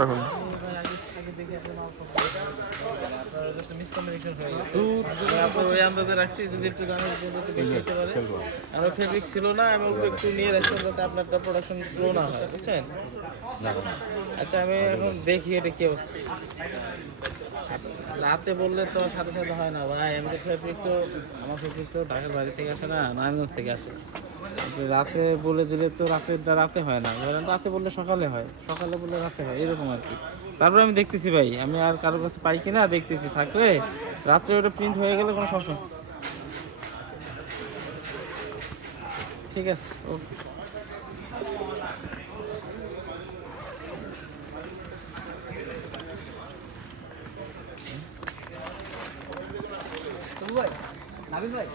তখন ওই আন্দাজে রাখছি যদি একটু দামের বেশি হতে পারে। আমার ফেব্রিক ছিল না, আমি ওগুলো একটু নিয়ে রাখছিলাম যাতে আপনারটা প্রোডাকশন স্লো না হয়, বুঝছেন? আচ্ছা আমি এখন দেখি এটা কি অবস্থা। রাতে বললে তো সাথে সাথে হয় না ভাই, আমি তো ফেব্রিক তো আমার ফেব্রিক তো ঢাকার বাইরে থেকে আসে না, নারায়ণগঞ্জ থেকে আসে। রাতে বলে দিলে তো রাতে হয় না, ধরেন রাতে বললে সকালে হয়, সকালে বললে রাতে হয়, এরকম আর কি। তারপরে আমি দেখতেছি ভাই, আমি আর কারোর কাছে পাই কিনা দেখতেছি, থাকলে রাত্রে ওটা প্রিন্ট হয়ে গেলে কোনো সমস্যা নেই। ঠিক আছে, ওকে। নাবিল ভাই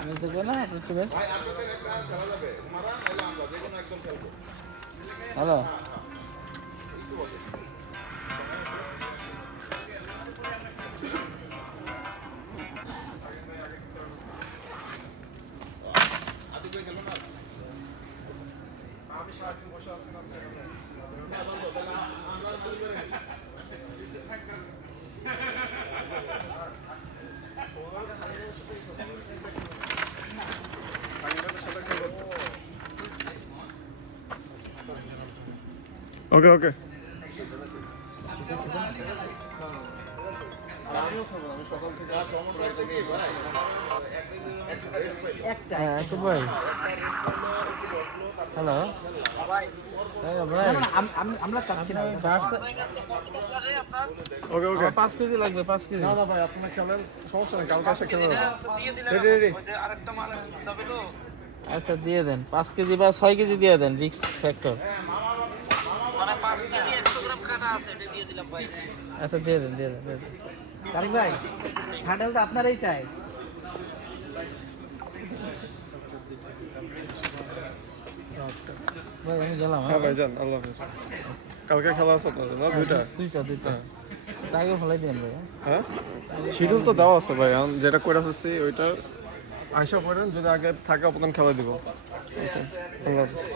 আমি তো না আপনার হ্যালো ওকে ওকে ভাই হ্যালো ভাই আমরা চাচ্ছি না, ওকে ওকে 5 কেজি লাগবে, 5 কেজি। না ভাই আপনারা খেলেন, সমস্যা নেই, কালকে এসে খেলে রেডি রেডি। আচ্ছা দিয়ে দেন 5 কেজি বা 6 কেজি দিয়ে দেন, রিক্স ফ্যাক্টর। আচ্ছা দিয়ে দেন দিয়ে দেন। তারিক ভাই শাটেলটা আপনারই চাই। আচ্ছা ভাই আমি গেলাম। হ্যাঁ ভাই যান, আল্লাহ হাফেজ। কালকে খেলা আছে আপনাদের না? দুইটা আগে ফেলাই দেন ভাই। হ্যাঁ শিডিউল তো দেওয়া আছে ভাই, আমি যেটা করে ফেলছি ওইটা আইসা পড়েন, যদি আগে থাকে আপনার খেলা দিব। আল্লাহ হাফেজ।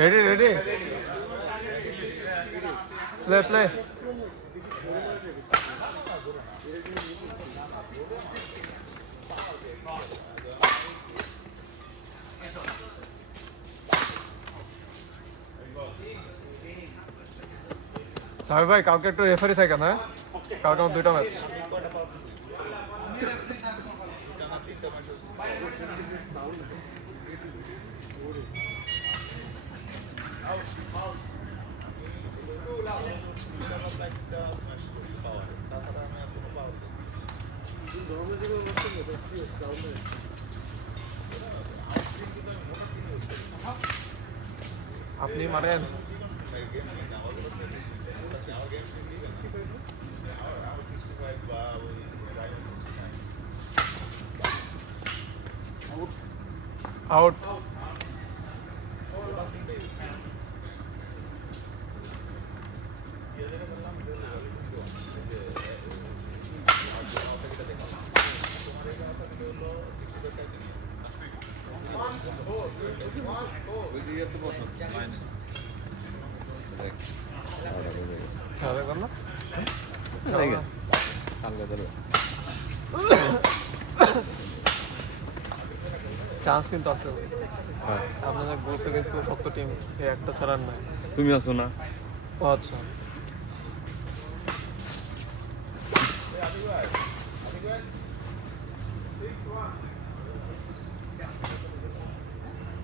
Ready ready play play. সাহেব ভাই কালকে একটু রেফারি থাকে না? কালকে আমার 2টা ম্যাচ। আপনি মারেন। আউট। খেলা কর না চান্স কিন্তু আছে আপনাদের গ্রুপে, কিন্তু সত্য টিম একটা ছাড়ার নাই। তুমি আছো না? ও আচ্ছা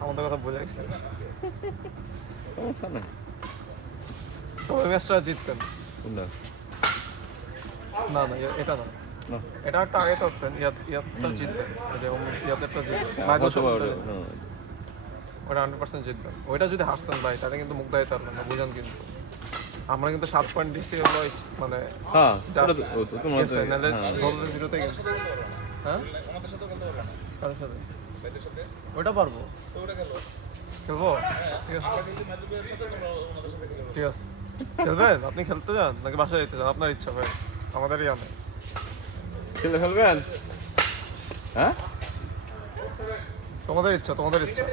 আমাদের কথা বোঝা গেছে। সমস্যা নাই। ওই ম্যাচটা জিততেন। কোনটা? না না এটা না, না এটা একটা আগে থাকতেন, ইয়াতটা জিতবেন, ইয়াদেরটা জিতবেন, ওটা 100% জিতবেন। ওইটা যদি হারতেন ভাই তাহলে কিন্তু মুখ দাঁড়িয়ে পারবেন না, বুঝেন? কিন্তু আমরা কিন্তু 7 পয়েন্ট দিচ্ছি হলো মানে হ্যাঁ জিরোতে গেছে। হ্যাঁ কারোর সাথে ওইটা পারবো, খেলবো। ঠিক আছে ঠিক আছে, খেলবেন? আপনি খেলতে যান নাকি বাসায় যেতে চান? আপনার ইচ্ছা ভাই, আমাদেরই আনে। খেলবেন? হ্যাঁ তোমাদের ইচ্ছা, তোমাদের ইচ্ছা।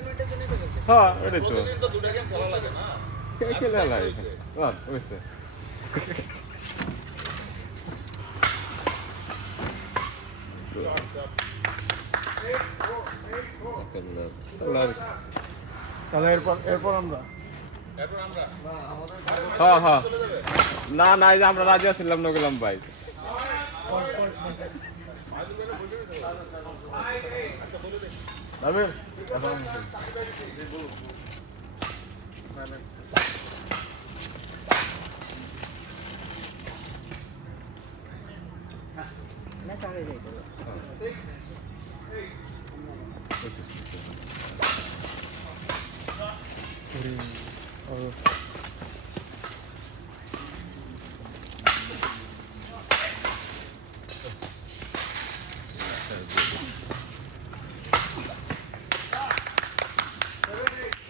হ্যাঁ এটাই তো খেলে লাগে বুঝতে তাহলে এরপর এরপর আমরা হ্যাঁ হ্যাঁ না না এই যে আমরা রাজি আছিলাম না গেলাম ভাই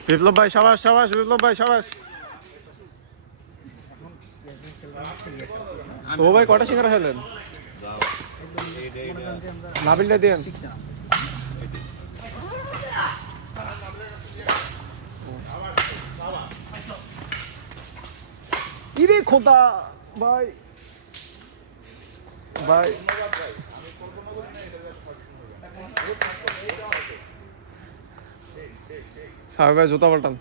বিপ্লব ভাই সাবাস, সাবাস বিপ্লব ভাই সাবাস। তো ভাই কটা সিঙ্গারা খেলেন? নাবিলটা দেন। ইরে খোদা ভাই ভাই সাহেব ভাই জুতা পাল্টান।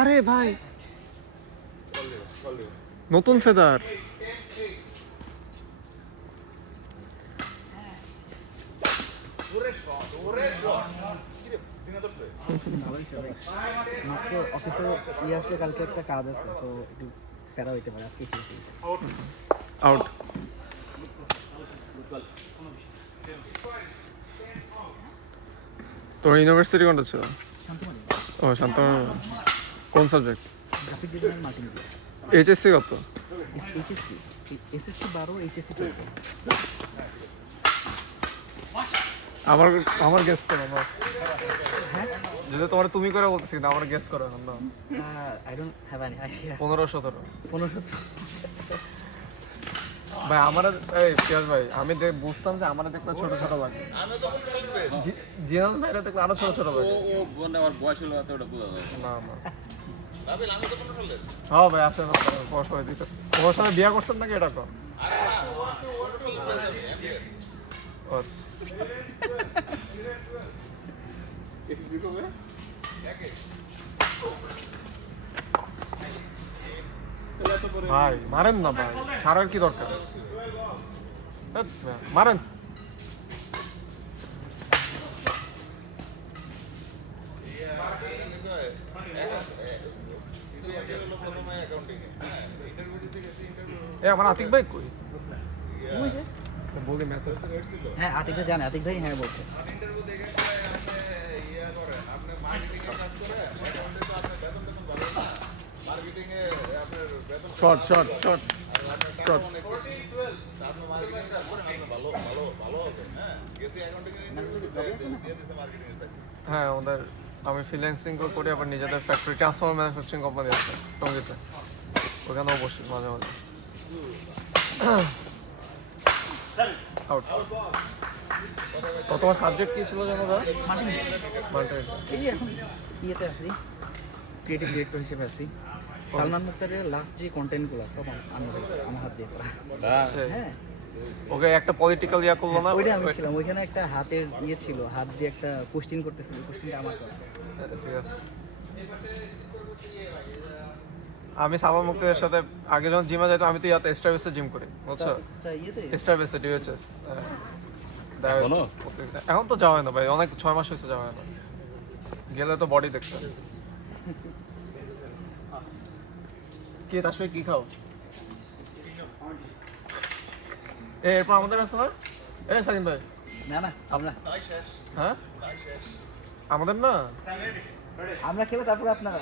আরে ভাই নতুন ফেদার। মাত্র অফিসে ইয়ে আসলে কালকে একটা কাজ আছে, তো একটু প্যারা হইতে পারে আজকে। আউট। তোর ইউনিভার্সিটি কোনটা ছিল? ও শান্ত। কোন subject? Graphic design marketing. HSC কত? HSC SSC 12, HSC 12। আমার আমার গেস করো না, যদি তোমার তুমি করে বলতেছি না, আমার গেস করো না। I don't have any idea. 15-17। 15। ভাই আমার এই পিয়াজ ভাই আমি বুঝতাম যে আমার দেখলে ছোট ছোট লাগে, জিয়ান ভাইরা দেখলে আরো ছোট ছোট লাগে। ও বোন আমার বয়স হলো এতটা বোঝা যায় না না হ্যাঁ ভাই আসলে পড়াশোনা দিতেছে। তোমার সাথে বিয়ে করছেন নাকি এটা কর? ভাই মারেন না ভাই, ছাড়ার কি দরকার? মারেন। এ আমার আতিক ভাই কই? বলি মেসেজ। হ্যাঁ আতিকটা জানে, আতিক ভাই হ্যাঁ বলছে। Short short short short. হ্যাঁ আমাদের আমি ফ্রিল্যান্সিং করি, আবার নিজেদের ফ্যাক্টরি ট্রান্সফর্মার ম্যানুফ্যাকচারিং কোম্পানি আছে টঙ্গীতে, ওখানেও বসি মাঝে মাঝে। আউট। তো তোমার সাবজেক্ট কি ছিল জানো? মাল্টি। এই এখন ইয়েতে আছি, ক্রিয়েটিভ ডিরেক্টর হিসেবে আছি। সালমান মুক্তারের লাস্ট যে কন্টেন্টগুলো সব আমার হাত দিয়ে করা। হ্যাঁ ওকে একটা পলিটিক্যাল ইয়া করলো না? ওইটা আমি ছিলাম, ওইখানে একটা হাতের ইয়ে ছিল, হাত দিয়ে একটা কোশ্চেন করতেছিল, কোশ্চেনটা আমার করা। ঠিক আছে। আমি সালমান মুক্তারের সাথে আগে যখন জিমে যেতাম, আমি তো ইয়াতে এস্টারবেসে জিম করি, বুঝছো? ইয়েতে এস্টারবেসে ডিএইচএস। এখন তো যাওয়া হয় না ভাই, অনেক 6 মাস হয়েছে যাওয়া হয় না। গেলে তো বডি দেখতে। কি তাসফিক কি খাও? এরপর আমাদের আছে না? সাকিন ভাই না না আমরা হ্যাঁ আমাদের না, আমরা খেলে তারপরে আপনারা।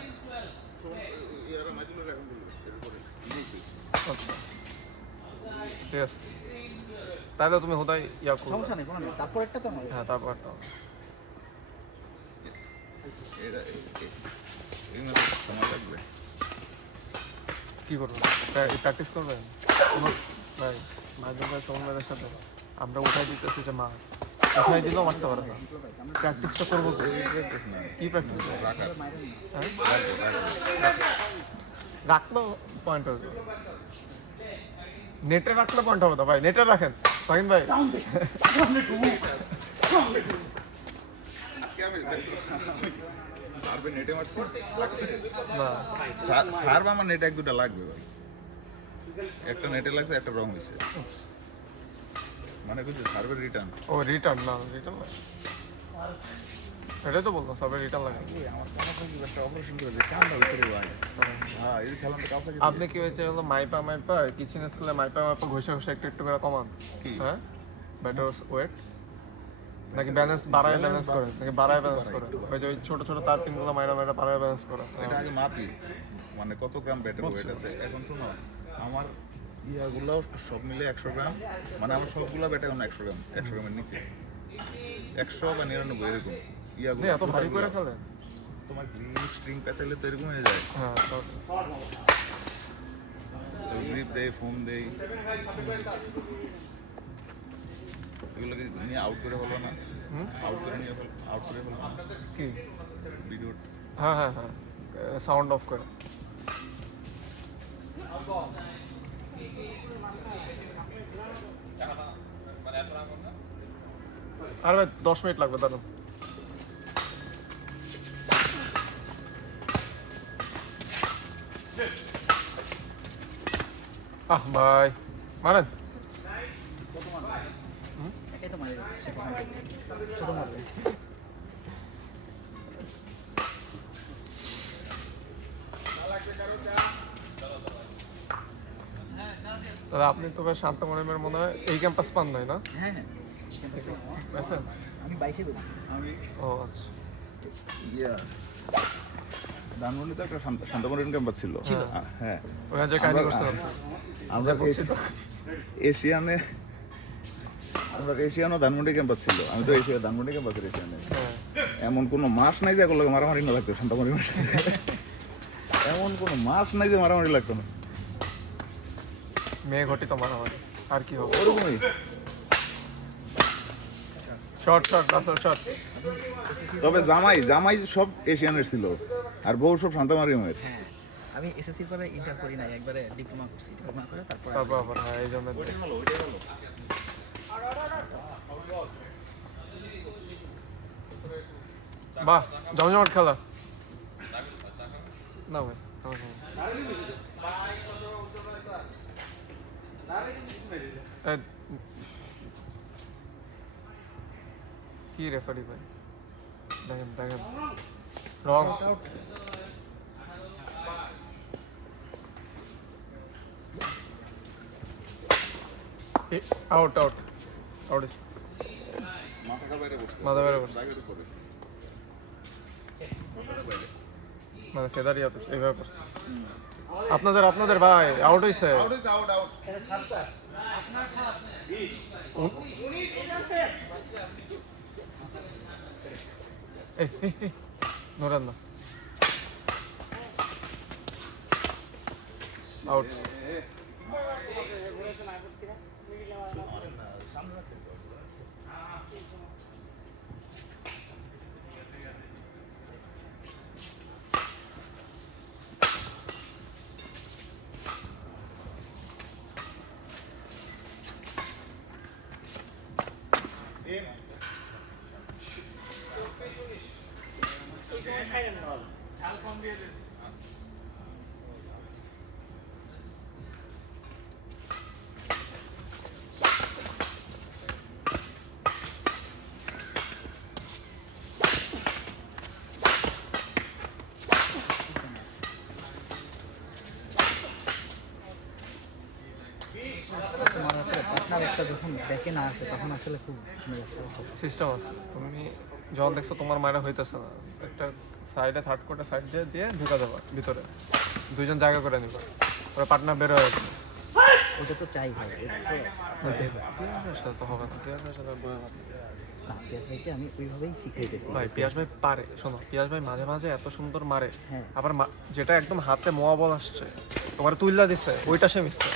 আচ্ছা ঠিক আছে। তাহলে তুমি হোদাই ইয়া করো। সমস্যা নেই, কোনো নেই, তারপর একটা তো আমার হ্যাঁ তারপর একটা সময় লাগবে। কি করবো, প্র্যাকটিস করবেন তোমার ভাই মাঝে মাঝে তোমার ভাইয়ের সাথে আমরা উঠাই দিতেছি যে মা উঠাই দিলেও মারতে পারে না, প্র্যাকটিসটা করবো তো। কি প্র্যাকটিস রাখলো পয়েন্ট হবে, নেটে রাখলে পয়েন্ট হবে না ভাই, নেটে রাখেন ফাহিম ভাই। আজকে আমি দেখছো সার্ভে নেটে মারছি লাগছে না সার্ভ আমার নেটে এক দুটা লাগবে ভাই, একটা নেটে লাগছে একটা রং হয়েছে, মানে কিছু সার্ভে রিটার্ন ও রিটার্ন না, রিটার্ন না, এটাই তো বললাম সবাই রিটার্ন লাগে। আমার কাছে একটা অপারেশন করে যে কামটা হয়েছে রে ভাই। হ্যাঁ এই খেলাটা কাছে আপনি কি হয়েছে হলো মাইপা মাইপা কিচেন স্কুলে মাইপা মাইপা ঘষে ঘষে একটু একটু করে কমান, কি? হ্যাঁ বেটার ওয়েট নাকি ব্যালেন্স বাড়ায় ব্যালেন্স করে নাকি বাড়ায় ব্যালেন্স করে, ওই যে ওই ছোট ছোট তার পিনগুলো মাইরা মাইরা বাড়ায় ব্যালেন্স করে। এটা আগে মাপি মানে কত গ্রাম ব্যাটারি ওয়েট আছে। এখন শোনো আমার ইয়াগুলো সব মিলে 100 গ্রাম, মানে আমার সবগুলো ব্যাটারি এখন 100 গ্রাম, 100 গ্রামের নিচে 100 বা 99 এরকম ইয়াগুলো। এত ভারী করে ফেলে তোমার গ্রিপ স্ট্রিং প্যাচাইলে তো এরকম হয়ে যায়, হ্যাঁ গ্রিপ দেয় ফোম দেয়, এগুলো কি নিয়ে আউট করে হলো না, আউট করে নিয়ে আউট করে হলো না কি ভিডিও। হ্যাঁ হ্যাঁ হ্যাঁ সাউন্ড অফ করে। আর ভাই 10 মিনিট লাগবে দাঁড়ান। ভাই মারেন এটাই তো মারি যাচ্ছে সেটা ছোট মারবে। দাদা আপনি তো ভাই শান্তমনিমের মনে হয় এই ক্যাম্পাস পান নাই না? হ্যাঁ হ্যাঁ আছেন? আমি 22-এ বেরিয়েছি। আমি ও আচ্ছা ইয়া ধানমন্ডিতে একটা শান্তমনির ক্যাম্পাস ছিল। হ্যাঁ ওখানে যে কাহিনী করছিলাম আমরা এশিয়ানে আমরা এশিয়ানও ধানমন্ডি ক্যাম্পাস ছিল, আমি তো এশিয়া ধানমন্ডি ক্যাম্পাসের এশিয়ানে। হ্যাঁ এমন কোনো মাস নাই যে এগুলোকে মারামারি না লাগতো শান্তমনির মাসে, এমন কোনো মাস নাই যে মারামারি লাগতো না, মেয়ে ঘটিত মারামারি আর কি হবে। ওরকমই। Short short Russell short. তবে জামাই জামাই সব এশিয়ানের ছিল আর বউ সব শান্তমারিয়ামের। হ্যাঁ আমি এসএসসির পরে ইন্টার করি নাই, একবারে ডিপ্লোমা করছি, ডিপ্লোমা করে তারপর তারপর আবার হ্যাঁ এই জন্য বাহ জমজমাট খেলা না ভাই আমার খাবো। কি রেফারি ভাই দেখেন দেখেন রং আউট আউট আউট মাথাটা বাইরে বসছে, মাথা বেড়ে পড়ছে জায়গার উপরে। মানে ফেদারি আছে এইভাবে পড়ছে। আপনাদের আপনাদের ভাই আউট হইছে। ধরেন না আউট। তোমার আসলে পার্টনার একটা যখন দেখে না আসে তখন আসলে খুব সিস্টেম আছে, তুমি যখন দেখছো তোমার মায়েরা হইতেছে না একটা সাইডে থার্ড কোর্টে সাইড দিয়ে দিয়ে ঢুকা দেবা ভিতরে, দুইজন জায়গা করে নিবা, ওরা পার্টনার বের হয়ে যাবে। ওটা তো চাই ভাই, ওটা তো পিয়াস ভাইয়ের সাথে তো হবে না, পিয়াস ভাইয়ের সাথে বয়ে না। না, পিয়াস ভাইকে আমি ওইভাবেই শিখাইতেছি। ভাই পিয়াস ভাই পারে, শোনো পিয়াস ভাই মাঝে মাঝে এত সুন্দর মারে, হ্যাঁ। আবার যেটা একদম হাতে মোয়া বল আসছে তোমার তুইলা দিচ্ছে ওইটা সে মিশছে।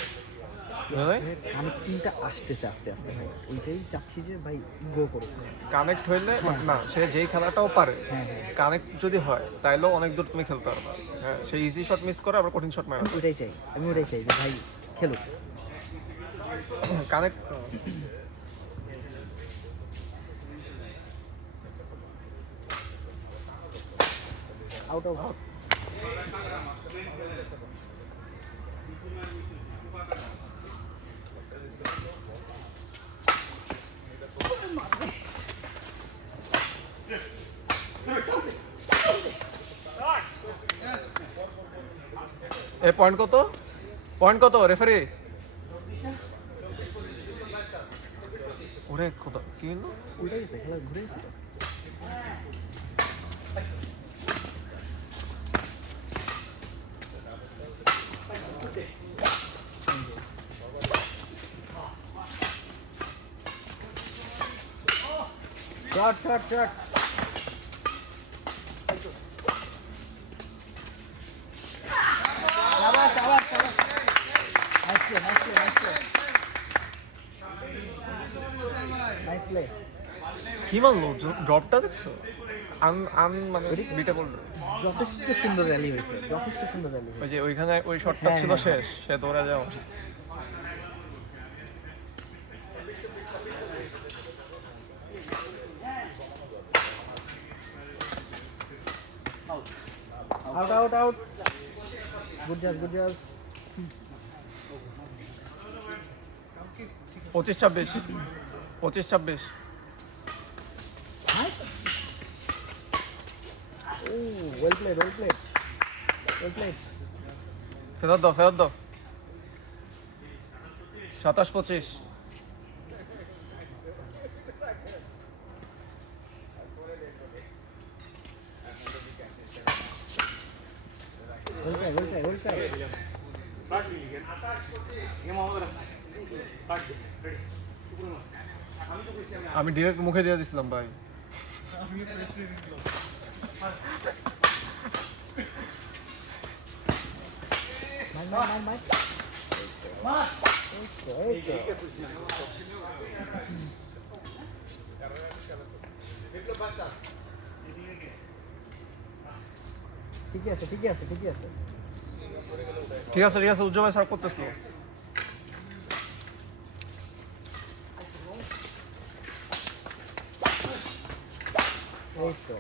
কানেক্টিংটা আসতেছে আস্তে আস্তে ভাই, ওইটাই চাচ্ছি যে ভাই গো করে। কানেক্ট হইলে না, সে যেই খেলাটাও পারে হ্যাঁ হ্যাঁ, কানেক্ট যদি হয় তাইলেও অনেক দূর তুমি খেলতে পারবে। হ্যাঁ, সে ইজি শট মিস করে আবার কঠিন শট মারে। ওইটাই চাই, আমি ওটাই চাই যে ভাই খেলুক। Connect out out. এ পয়েন্ট কত, পয়েন্ট কত রেফারি? ওরে কত কি হলো? উল্টে গেছে, খেলা ঘুরে গেছে তো। Shot shot shot. শাবাশ শাবাশ শাবাশ, nice play nice play nice play nice play. কি মানলো ড্রপটা দেখছো? মানে বিটা বললো যথেষ্ট সুন্দর র্যালি হয়েছে, যথেষ্ট সুন্দর র্যালি। ওই যে ওইখানে ওই শটটা হ্যাঁ, ছিল হ্যাঁ, শেষ, সে দৌড়া যাওয়া। Out out out. গুড জাজ গুড জাজ। 25-26 25-26। ও well played well played well played. ফেরত দাও ফেরত দাও। 27-25। Well played well played well played. আমি ডিরেক্ট মুখে দিয়ে দিছিলাম ভাই। মার মার মার মার মার। এই তো ঠিকই আছে ঠিকই আছে ঠিকই আছে। ঠিক আছে ঠিক আছে, উজ্জ্বল ভাই সার্ভ করতেছিল। এই তো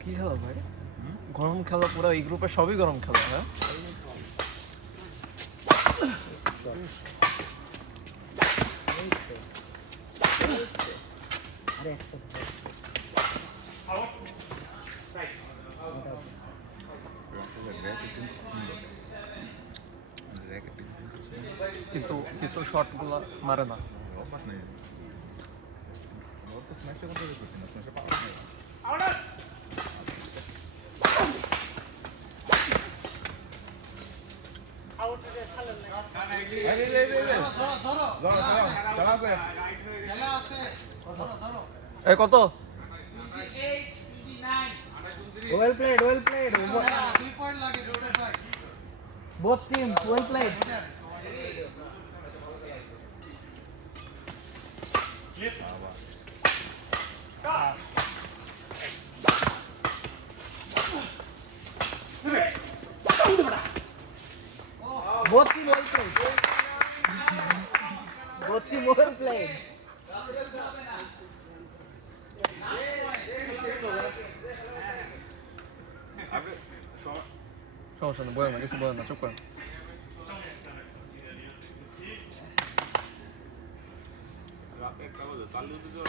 কি খেলা ভাই? গরম খেলা পুরো, এই গ্রুপে সবই গরম খেলা। হ্যাঁ আরে একটা কিন্তু কিছু শট গুলা মারে না। অভ্যাস নেই ওর তো স্ম্যাশটা করতে করছে না, স্ম্যাশটা পাওয়া নেই। এ কত? Well played well played. Both team well played. Both team well played. Both team well played. সমস্যা নেই, বলেন না, কিছু বলেন না, চুপ করেন। রাতে একটা বাজে, চালু দিতে